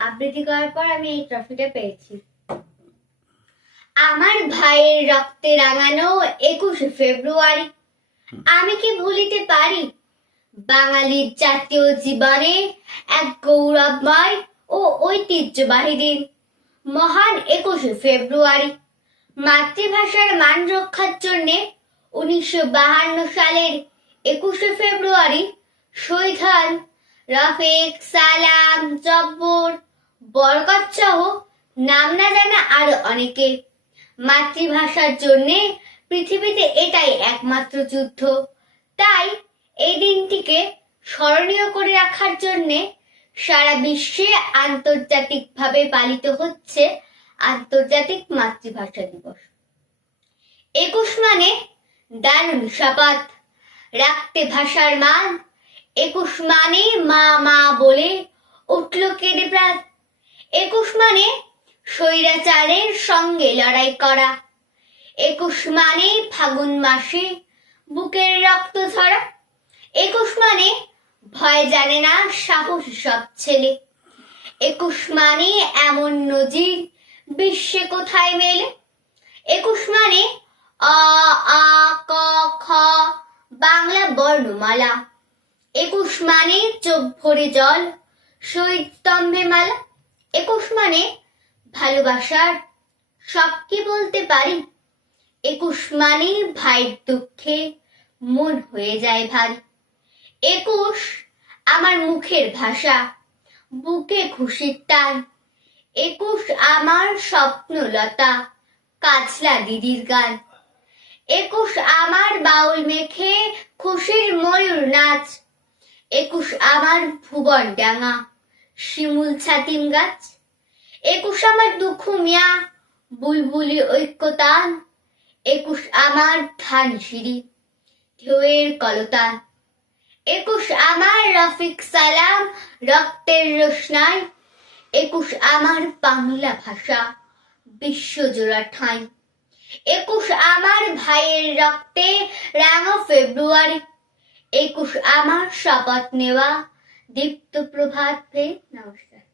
আবৃত্তি করার পর আমি এই ট্রফিটা পেয়েছি। আমার ভাইয়ের রক্তে রাঙানো একুশে ফেব্রুয়ারি। আমি কি ভুলিতে পারি? বাঙালির জাতীয় জীবনে এক গৌরবময় ও ঐতিহ্যবাহী দিন। মহান একুশে ফেব্রুয়ারি। মাতৃভাষার মান রক্ষার জন্য উনিশশো সালের একুশে ফেব্রুয়ারি শহীদ হন রফিক, সালাম, জব্বর বরকত সহ নাম না জানা আরও অনেকে। মাতৃভাষার জন্য পৃথিবীতে এটাই একমাত্র যুদ্ধ। তাই এই দিনটিকে স্মরণীয় করে রাখার জন্য সারা বিশ্বে আন্তর্জাতিকভাবে পালিত হচ্ছে আন্তর্জাতিক মাতৃভাষা দিবস। একুশ মানে দারুণ শপথ। রাখতে ভাষার মান একুশ মানে মা মা বলে উঠল কেঁদে প্রাণ। একুশ মানে স্বৈরাচারের সঙ্গে লড়াই করা। একুশ মানে ফাগুন মাসে বুকের রক্ত ঝরা। একুশ মানে ভয় জানে না সাহস সব ছেলে। একুশ মানে এমন নজির বিশ্বে কোথায় মেলে। একুশ মানে অ, আ, ক, খ, বাংলা বর্ণমালা। একুশ মানে চোখ ভরে জল শহীদ স্তম্ভে মালা। একুশ মানে ভালোবাসার সব কি বলতে পারি। একুশ মানে ভাইয়ের দুঃখে মন হয়ে যায় ভারী। একুশ আমার মুখের ভাষা, বুকে খুশির টান একুশ আমার স্বপ্নলতা কাছলা দিদির গান। একুশ আমার বাউল মেখে খুশির ময়ূর নাচ। একুশ আমার ভুবন ডাঙা। শিমুল ছাতিম গাছ। একুশ আমার দুঃখ মিয়া বুলবুলি ঐক্যতান। একুশ আমার ধান সিঁড়ি, ঢেউয়ের কলতান। একুশ আমার রফিক সালাম, রক্তের রোশনাই একুশ আমার বাংলা ভাষা বিশ্বজোড়া ঠাঁই। একুশ আমার ভাইয়ের রক্তে রাঙা ফেব্রুয়ারি। একুশ আমার শপথ নেওয়া দীপ্ত প্রভাত নমস্কার।